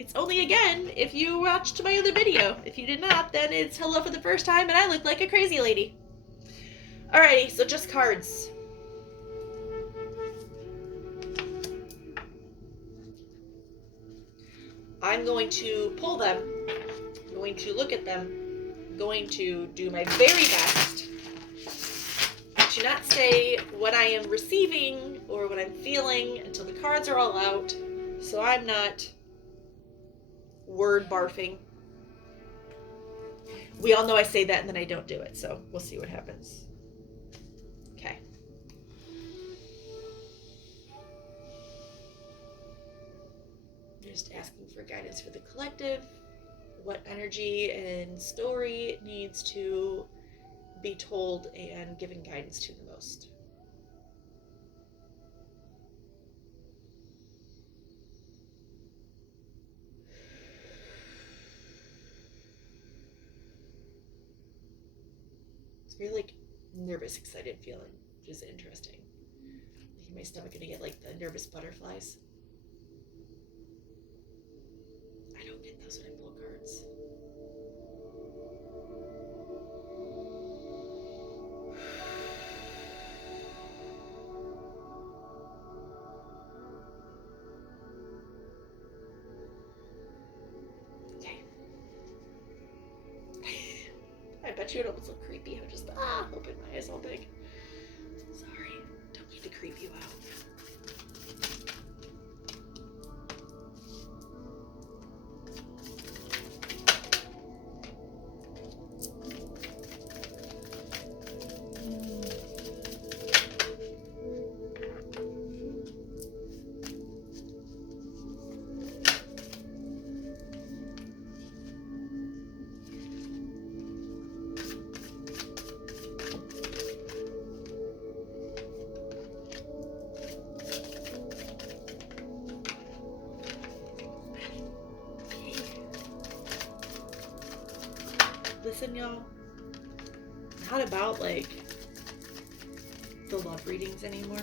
It's only again if you watched my other video. If you did not, then it's hello for the first time and I look like a crazy lady. Alrighty, so just cards. I'm going to pull them. I'm going to look at them. I'm going to do my very best to not say what I am receiving or what I'm feeling until the cards are all out, so I'm not word barfing. We all know I say that and then I don't do it, so we'll see what happens. Okay. Just asking for guidance for the collective. What energy and story needs to be told and given guidance to the most. It's very like nervous, excited feeling, which is interesting. Like in my stomach gonna get like the nervous butterflies. I don't get those when I pull cards. Okay. I bet you it almost look creepy. I just open my eyes all big. Sorry, don't mean to creep you out. Listen, y'all, not about like the love readings anymore.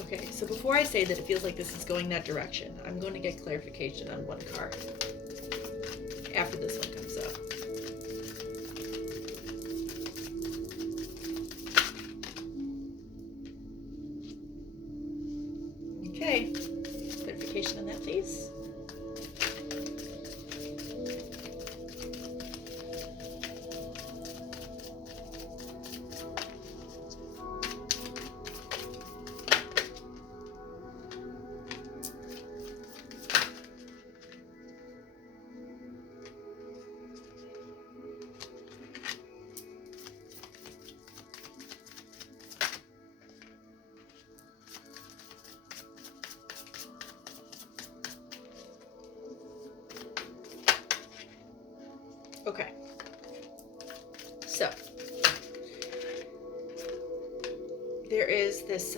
Okay, so before I say that it feels like this is going that direction, I'm going to get clarification on one card after this one comes up. Okay, clarification on that, please. Okay, so there is this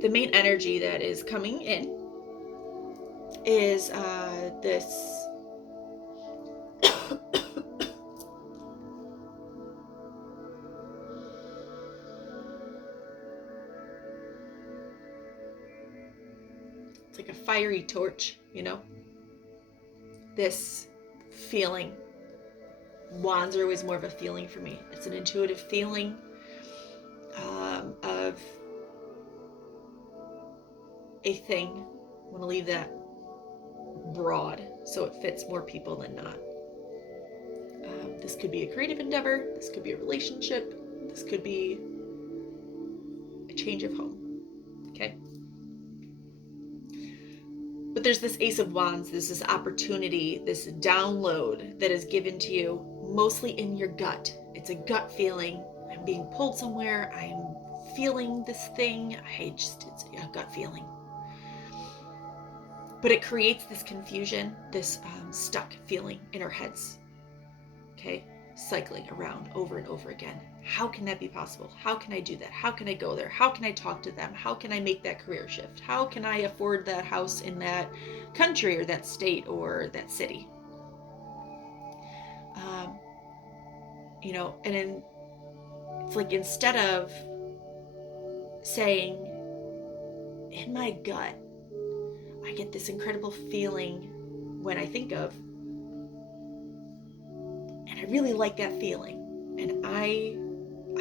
the main energy that is coming in is this it's like a fiery torch, you know? This feeling. Wands are always more of a feeling for me. It's an intuitive feeling of a thing. I want to leave that broad so it fits more people than not. This could be a creative endeavor. This could be a relationship. This could be a change of home. Okay? But there's this Ace of Wands, this opportunity, this download that is given to you mostly in your gut. It's a gut feeling. I'm being pulled somewhere. I'm feeling this thing. It's a gut feeling. But it creates this confusion, this stuck feeling in our heads. Okay? cycling around over and over again. How can that be possible? How can I do that? How can I go there? How can I talk to them? How can I make that career shift? How can I afford that house in that country or that state or that city? And then it's like, instead of saying, in my gut, I get this incredible feeling when I think of, and I really like that feeling, and I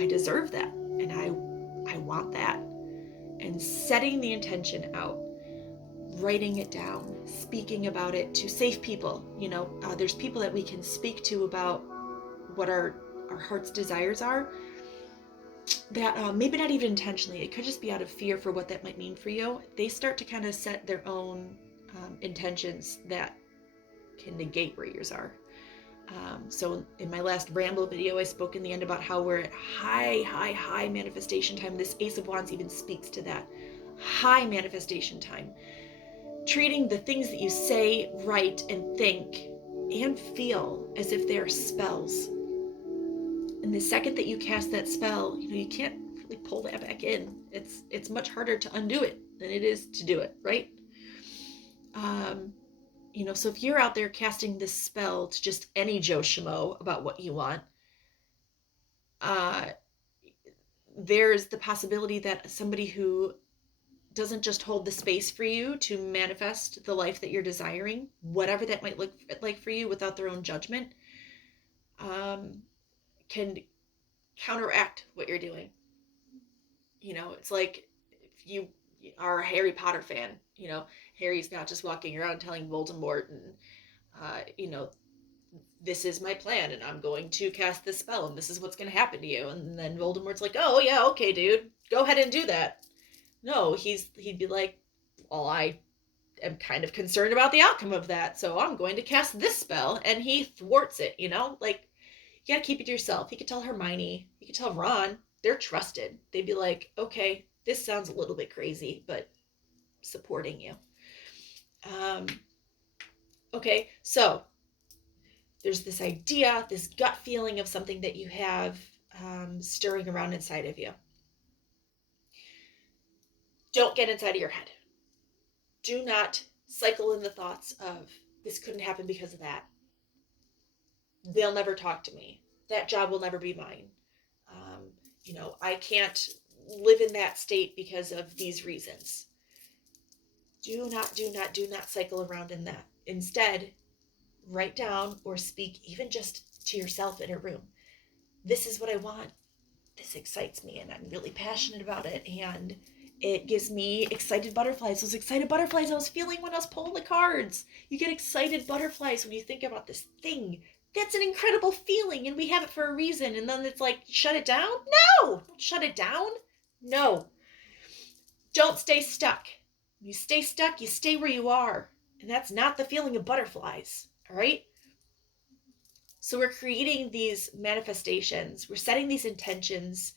deserve that, and I want that, and setting the intention out, writing it down, speaking about it to safe people. There's people that we can speak to about what our heart's desires are, that maybe not even intentionally, it could just be out of fear for what that might mean for you. They start to kind of set their own intentions that can negate where yours are. So in my last ramble video, I spoke in the end about how we're at high manifestation time. This Ace of Wands even speaks to that. High manifestation time. Treating the things that you say, write, and think and feel as if they are spells. And the second that you cast that spell, you can't really pull that back in. It's much harder to undo it than it is to do it, right? So if you're out there casting this spell to just any Joe Schmo about what you want, there's the possibility that somebody who doesn't just hold the space for you to manifest the life that you're desiring, whatever that might look like for you, without their own judgment, can counteract what you're doing. It's like, if you are a Harry Potter fan, Harry's not just walking around telling Voldemort and this is my plan and I'm going to cast this spell and this is what's going to happen to you, and then Voldemort's like, oh yeah, okay dude, go ahead and do that. No, he'd be like, well, I am kind of concerned about the outcome of that, so I'm going to cast this spell, and he thwarts it. Like, you gotta keep it to yourself. He could tell Hermione, he could tell Ron, they're trusted. They'd be like, okay, this sounds a little bit crazy, but supporting you. Okay, so there's this idea, this gut feeling of something that you have stirring around inside of you. Don't get inside of your head. Do not cycle in the thoughts of, this couldn't happen because of that. They'll never talk to me. That job will never be mine. I can't live in that state because of these reasons. Do not cycle around in that. Instead, write down or speak, even just to yourself in a room. This is what I want. This excites me and I'm really passionate about it. And it gives me excited butterflies. Those excited butterflies I was feeling when I was pulling the cards. You get excited butterflies when you think about this thing. That's an incredible feeling, and we have it for a reason. And then it's like, shut it down? No! Don't shut it down. No. Don't stay stuck. When you stay stuck, you stay where you are. And that's not the feeling of butterflies. All right? So we're creating these manifestations. We're setting these intentions,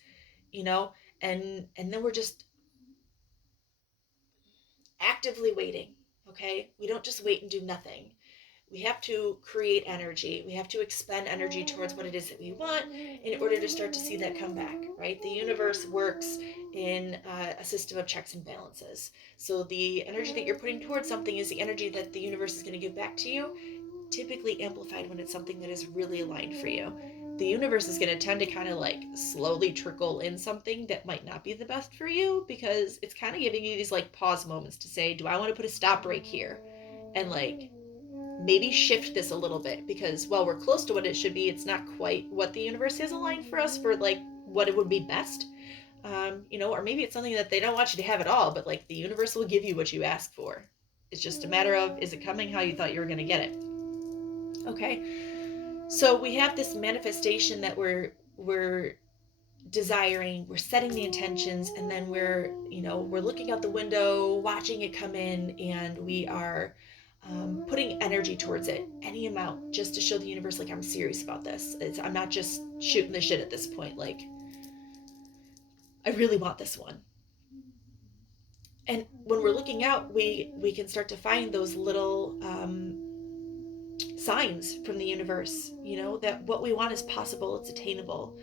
and then we're just actively waiting. Okay? We don't just wait and do nothing. We have to create energy. We have to expend energy towards what it is that we want in order to start to see that come back, right? The universe works in a system of checks and balances. So the energy that you're putting towards something is the energy that the universe is going to give back to you, typically amplified when it's something that is really aligned for you. The universe is going to tend to kind of like slowly trickle in something that might not be the best for you, because it's kind of giving you these like pause moments to say, do I want to put a stop break here? And like, maybe shift this a little bit, because while we're close to what it should be, it's not quite what the universe has aligned for us for like what it would be best. Or maybe it's something that they don't want you to have at all, but like the universe will give you what you ask for. It's just a matter of, is it coming how you thought you were going to get it? Okay. So we have this manifestation that we're desiring, we're setting the intentions, and then we're looking out the window, watching it come in, and we are putting energy towards it, any amount, just to show the universe, like, I'm serious about this. I'm not just shooting the shit at this point. Like, I really want this one. And when we're looking out, we can start to find those little signs from the universe, that what we want is possible, it's attainable.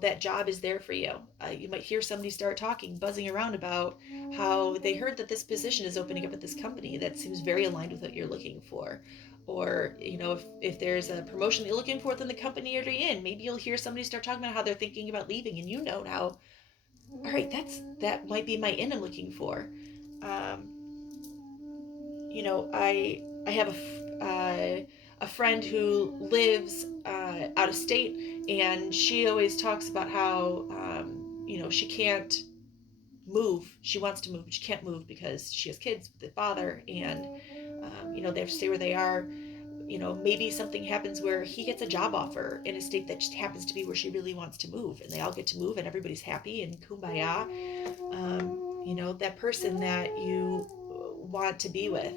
That job is there for you. You might hear somebody start talking, buzzing around about how they heard that this position is opening up at this company that seems very aligned with what you're looking for. Or, if there's a promotion that you're looking for within the company you're in, maybe you'll hear somebody start talking about how they're thinking about leaving, and now, all right, that might be my in I'm looking for. I have a friend who lives out of state, and she always talks about how she can't move. She wants to move, but she can't move because she has kids with the father, and they have to stay where they are. Maybe something happens where he gets a job offer in a state that just happens to be where she really wants to move, and they all get to move, and everybody's happy and kumbaya. That person that you want to be with,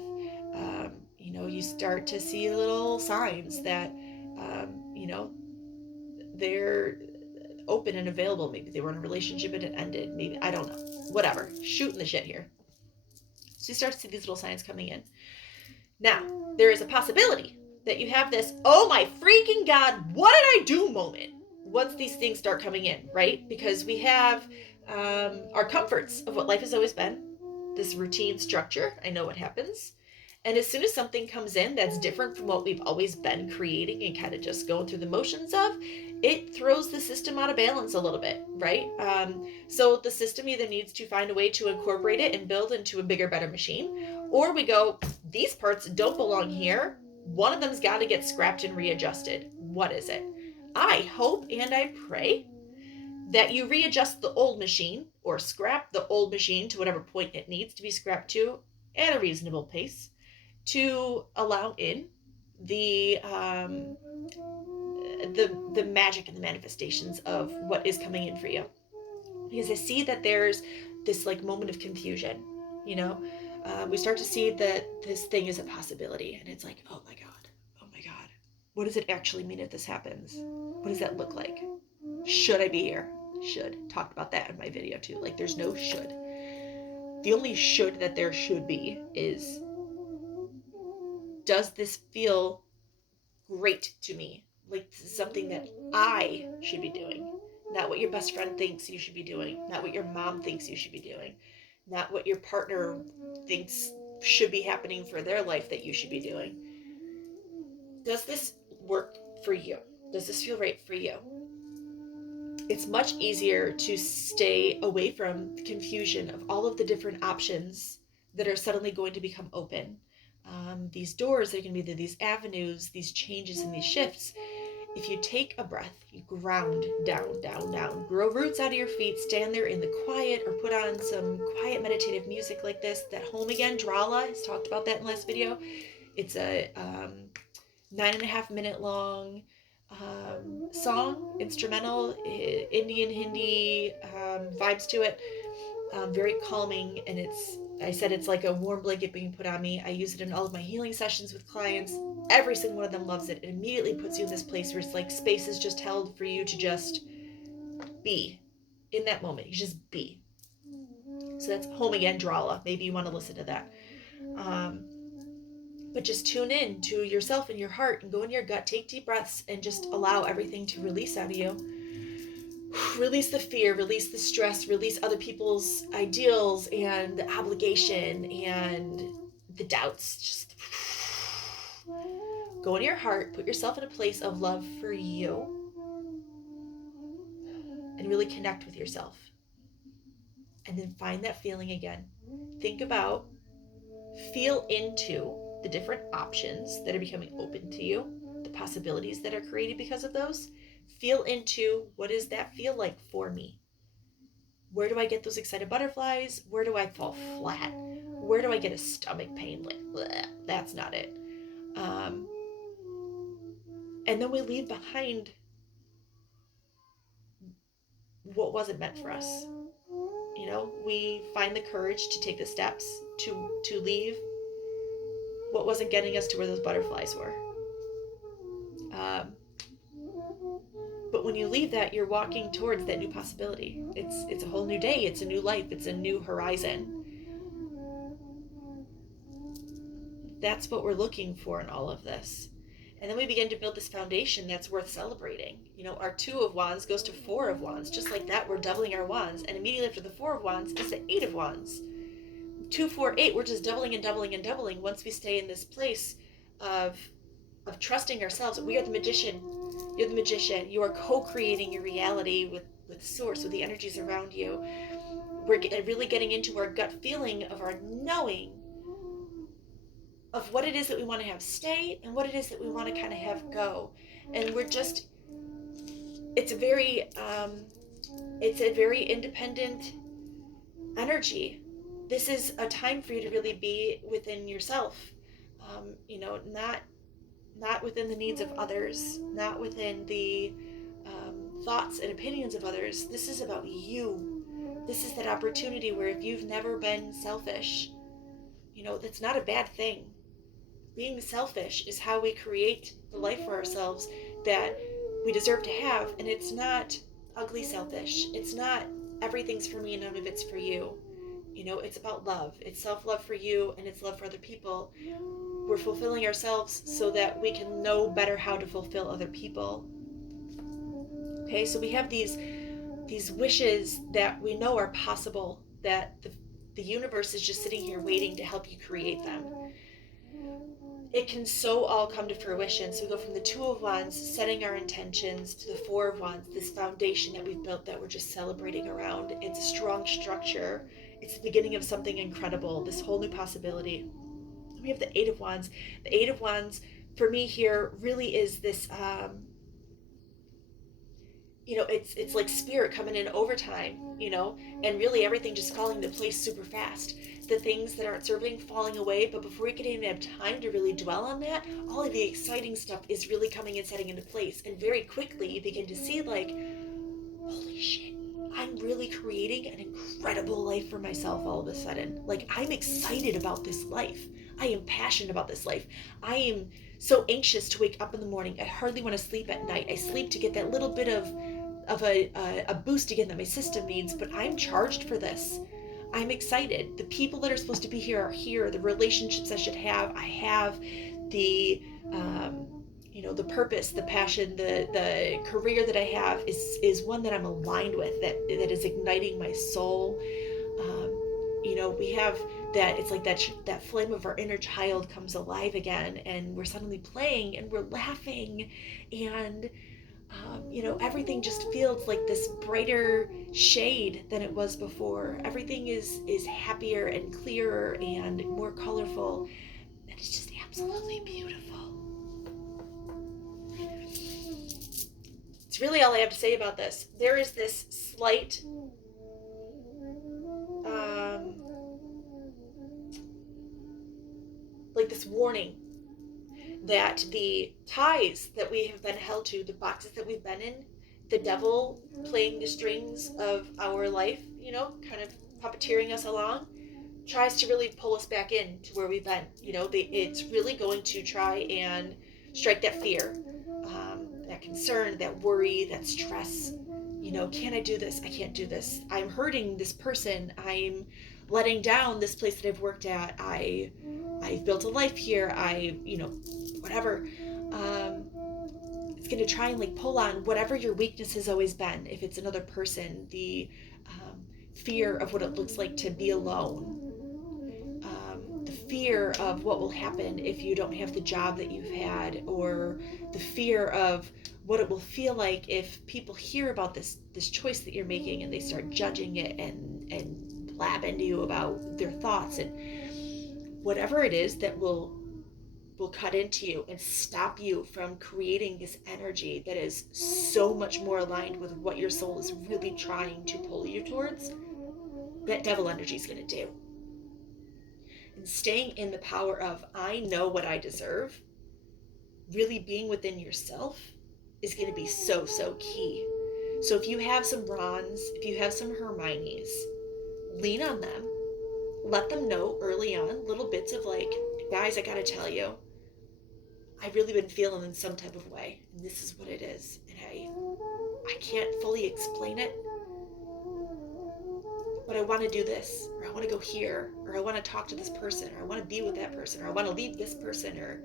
you start to see little signs that, they're open and available. Maybe they were in a relationship and it ended. Maybe, I don't know. Whatever. Shooting the shit here. So you start to see these little signs coming in. Now, there is a possibility that you have this, oh my freaking God, what did I do moment once these things start coming in, right? Because we have our comforts of what life has always been, this routine structure. I know what happens. And as soon as something comes in that's different from what we've always been creating and kind of just going through the motions of, it throws the system out of balance a little bit, right? So the system either needs to find a way to incorporate it and build into a bigger, better machine, or we go, these parts don't belong here. One of them's got to get scrapped and readjusted. What is it? I hope and I pray that you readjust the old machine or scrap the old machine to whatever point it needs to be scrapped to at a reasonable pace, to allow in the magic and the manifestations of what is coming in for you. Because I see that there's this moment of confusion. We start to see that this thing is a possibility, and it's like, oh my God, what does it actually mean if this happens? What does that look like? Should I be here? Should. Talked about that in my video too. There's no should. The only should that there should be is, does this feel great to me? This is something that I should be doing. Not what your best friend thinks you should be doing. Not what your mom thinks you should be doing. Not what your partner thinks should be happening for their life that you should be doing. Does this work for you? Does this feel right for you? It's much easier to stay away from the confusion of all of the different options that are suddenly going to become open. These doors, they're going to be these avenues, these changes and these shifts. If you take a breath, you ground down, grow roots out of your feet, stand there in the quiet, or put on some quiet meditative music like this. That Home Again, Drala, has talked about that in the last video. It's a 9.5 minute long song, instrumental, Indian Hindi vibes to it. Very calming, and I said it's like a warm blanket being put on me. I use it in all of my healing sessions with clients. Every single one of them loves it. It immediately puts you in this place where it's like space is just held for you to just be in that moment. You just be. So that's Home Again, Drala. Maybe you want to listen to that. But just tune in to yourself and your heart and go in your gut. Take deep breaths and just allow everything to release out of you. Release the fear, release the stress, release other people's ideals and the obligation and the doubts. Just go into your heart, put yourself in a place of love for you, and really connect with yourself. And then find that feeling again. Think about, feel into the different options that are becoming open to you, the possibilities that are created because of those. Feel into, what does that feel like for me? Where do I get those excited butterflies? Where do I fall flat? Where do I get a stomach pain? Bleh, that's not it. And then we leave behind what wasn't meant for us. We find the courage to take the steps to leave what wasn't getting us to where those butterflies were. But when you leave that, you're walking towards that new possibility. It's a whole new day. It's a new life. It's a new horizon. That's what we're looking for in all of this. And then we begin to build this foundation that's worth celebrating. Our 2 of Wands goes to 4 of Wands. Just like that, we're doubling our Wands. And immediately after the 4 of Wands is the 8 of Wands. 2, 4, 8, we're just doubling and doubling and doubling once we stay in this place of trusting ourselves. We are the magician. You're the magician. You are co-creating your reality with source, with the energies around you. We're really getting into our gut feeling of our knowing of what it is that we want to have stay and what it is that we want to kind of have go. And it's a very independent energy. This is a time for you to really be within yourself, not within the needs of others, not within the thoughts and opinions of others. This is about you. This is that opportunity where if you've never been selfish, that's not a bad thing. Being selfish is how we create the life for ourselves that we deserve to have. And it's not ugly selfish. It's not everything's for me and none of it's for you. It's about love. It's self-love for you and it's love for other people. We're fulfilling ourselves so that we can know better how to fulfill other people. Okay, so we have these wishes that we know are possible, that the universe is just sitting here waiting to help you create them. It can so all come to fruition. So we go from the 2 of Wands, setting our intentions, to the 4 of Wands, this foundation that we've built that we're just celebrating around. It's a strong structure. It's the beginning of something incredible, this whole new possibility. We have the 8 of Wands. The 8 of Wands, for me here, really is this, it's like spirit coming in overtime, and really everything just falling into place super fast. The things that aren't serving falling away, but before you can even have time to really dwell on that, all of the exciting stuff is really coming and setting into place. And very quickly you begin to see like, holy shit, I'm really creating an incredible life for myself all of a sudden. Like, I'm excited about this life. I am passionate about this life. I am so anxious to wake up in the morning. I hardly want to sleep at night. I sleep to get that little bit of a boost again that my system needs, but I'm charged for this. I'm excited. The people that are supposed to be here are here. The relationships I should have, I have. The the purpose, the passion, the career that I have is one that I'm aligned with, that is igniting my soul. We have that, it's like that flame of our inner child comes alive again, and we're suddenly playing and we're laughing, and everything just feels like this brighter shade than it was before. Everything is happier and clearer and more colorful, and it's just absolutely beautiful. It's really all I have to say about this. There is this slight like this warning that the ties that we have been held to, the boxes that we've been in, the devil playing the strings of our life, kind of puppeteering us along, tries to really pull us back in to where we've been. It's really going to try and strike that fear, that concern, that worry, that stress. Can I do this? I can't do this. I'm hurting this person. I'm letting down this place that I've worked at. I've built a life here. Whatever. It's going to try and pull on whatever your weakness has always been. If it's another person, the fear of what it looks like to be alone, the fear of what will happen if you don't have the job that you've had, or the fear of what it will feel like if people hear about this choice that you're making and they start judging it and blab into you about their thoughts, and whatever it is that will cut into you and stop you from creating this energy that is so much more aligned with what your soul is really trying to pull you towards. That devil energy is going to do. And staying in the power of, I know what I deserve, really being within yourself, is going to be so, so key. So if you have some Rons, if you have some Hermiones, lean on them. Let them know early on, little bits of guys, I gotta tell you, I've really been feeling in some type of way, and this is what it is, and I can't fully explain it, but I want to do this, or I want to go here, or I want to talk to this person, or I want to be with that person, or I want to leave this person, or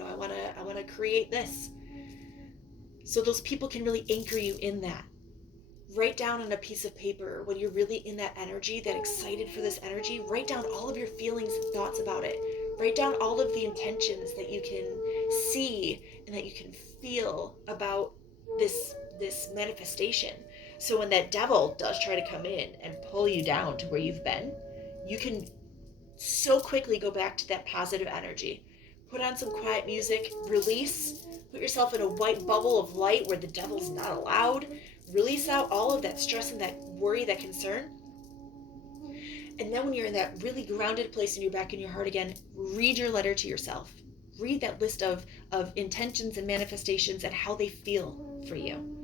I want to create this. So those people can really anchor you in that. Write down on a piece of paper when you're really in that energy, that excited for this energy. Write down all of your feelings and thoughts about it. Write down all of the intentions that you can see and that you can feel about this manifestation. So when that devil does try to come in and pull you down to where you've been, you can so quickly go back to that positive energy. Put on some quiet music, release, put yourself in a white bubble of light where the devil's not allowed. Release out all of that stress and that worry, that concern. And then when you're in that really grounded place and you're back in your heart again, read your letter to yourself. Read that list of intentions and manifestations and how they feel for you.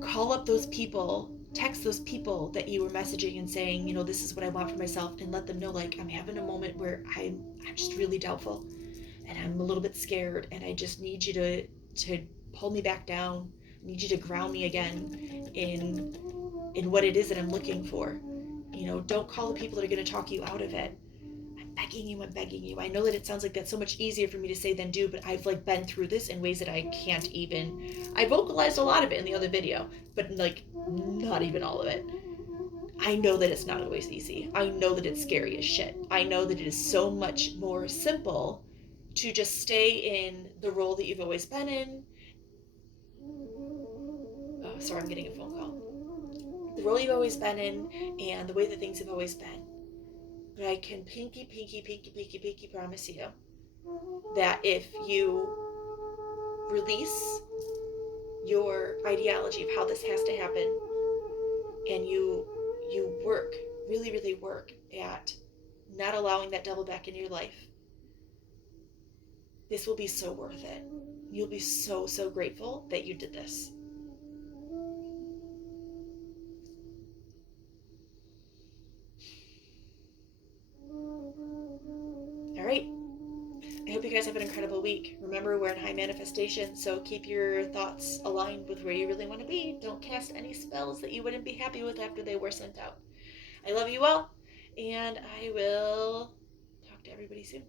Call up those people, text those people that you were messaging and saying, this is what I want for myself, and let them know, like, I'm having a moment where I'm just really doubtful and I'm a little bit scared, and I just need you to pull me back down. I need you to ground me again in what it is that I'm looking for. Don't call the people that are going to talk you out of it. I'm begging you. I know that it sounds like that's so much easier for me to say than do, but I've been through this in ways that I can't even. I vocalized a lot of it in the other video, but not even all of it. I know that it's not always easy. I know that it's scary as shit. I know that it is so much more simple to just stay in the role that you've always been in. Oh, sorry, I'm getting a phone call. The role you've always been in and the way that things have always been. But I can pinky promise you that if you release your ideology of how this has to happen and you work, really work at not allowing that devil back into your life, this will be so worth it. You'll be so grateful that you did this. All right. I hope you guys have an incredible week. Remember, we're in high manifestation, so keep your thoughts aligned with where you really want to be. Don't cast any spells that you wouldn't be happy with after they were sent out. I love you all, and I will talk to everybody soon.